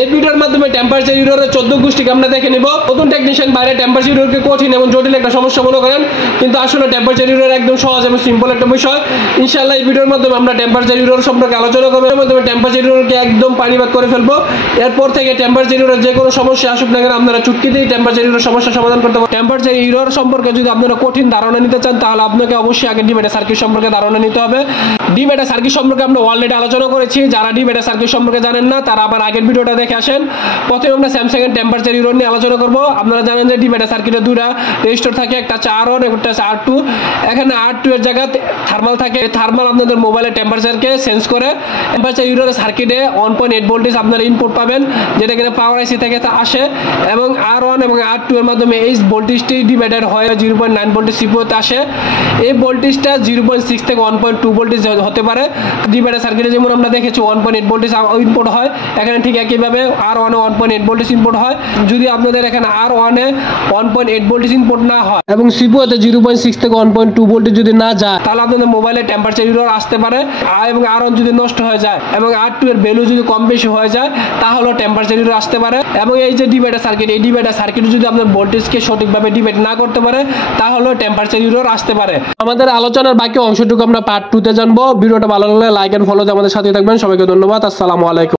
এই ভিডিওর মাধ্যমে টেম্পারেচার ইররের 14 গোষ্ঠীকে আমরা দেখে নিব। নতুন টেকনিশিয়ান বাইরে টেম্পারেচার ইররকে কঠিন এবং জটিল একটা সমস্যা মনে করেন, কিন্তু আসলে টেম্পারেচার ইরর একদম সহজ এবং সিম্পল একটা বিষয়। ইনশাআল্লাহ এই ভিডিওর মাধ্যমে আমরা টেম্পারেচার ইরর সম্পর্কে আলোচনা করব। এর মাধ্যমে টেম্পারেচার ইররকে একদম পানিবাদ করে ফেলবো। এরপর থেকে টেম্পারেচার ইররের যে কোনো সমস্যা আসুক না কেন আপনারা চুটকিতেই টেম্পারেচার ইরর সমস্যা সমাধান করতে পারবেন। টেম্পারেচার ইরর সম্পর্কে যদি আপনারা কঠিন ধারণা নিতে চান তাহলে আপনাকে অবশ্যই আগে ডিমেটা সার্কিট সম্পর্কে ধারণা নিতে হবে। ডিমেটা সার্কিট সম্পর্কে আমরা অলরেডি আলোচনা করেছি। যারা ডিমেটা সার্কিট সম্পর্কে জানেন না তারা আবার আগের ভিডিওটা দেখে আসেন। প্রথমে আমরা স্যামসাং এর টেম্পারেচার ইরর নিয়ে আলোচনা করব। আপনারা জানেন যে ডিমেটা সার্কিটে দুইটা রেজিস্টর থাকে, একটা হচ্ছে R1 একটা হচ্ছে R2। এখানে R2 এর জায়গায় থার্মাল থাকে। থার্মাল আপনাদের মোবাইলের টেম্পারেচারকে সেন্স করে। টেম্পারেচার ইররের সার্কিটে 1.8 ভোল্টেজ আপনারা ইনপুট পাবেন, যেটা কিনা পাওয়ার আইসি থেকে আসে, এবং R1 এবং R2 এর মাধ্যমে এই ভোল্টেজটি ডিভাইডেড হয় 0.9 ভোল্টেজ সিপিইউতে আসে। এই ভোল্টেজটা 0.6 থেকে 1.2 ভোল্টেজ হতে পারে। ডিভাইডার সার্কিটে যেমন আমরা দেখেছি 1.8 ভোল্টেজ ইনপুট হয়, এখানে ঠিক একইভাবে R1 এ 1.8 ভোল্টেজ ইনপুট হয়। যদি আপনাদের এখানে R1 এ 1.8 ভোল্টেজ ইনপুট না হয় এবং সিপিইউতে 0.6 থেকে 1.2 ভোল্টেজ যদি না যায় তাহলে আপনাদের মোবাইলে টেম্পারেচার ইরর আসতে পারে। এবং R1 যদি নষ্ট হয়ে যায় এবং R2 এর ভ্যালু যদি কম বেশি হয়ে যায় তাহলে টেম্পারেচার ইরর আসতে পারে। এবং এই যে ডিভাইডার সার্কিট, এই ডিভাইডার সার্কিট যদি আপনার ভোল্টেজকে সঠিকভাবে ডিভাইড না করতে পারে তাহলে টেম্পারেচার ইরর আসতে পারে। আমাদের আলোচনার বাকি অংশটুকু আমরা পার্ট 2 তে জানবো। ভিডিওটা ভালো লাগলে লাইক এন্ড ফলো দিয়ে আমাদের সাথে থাকবেন। সবাইকে ধন্যবাদ। আসসালামু আলাইকুম।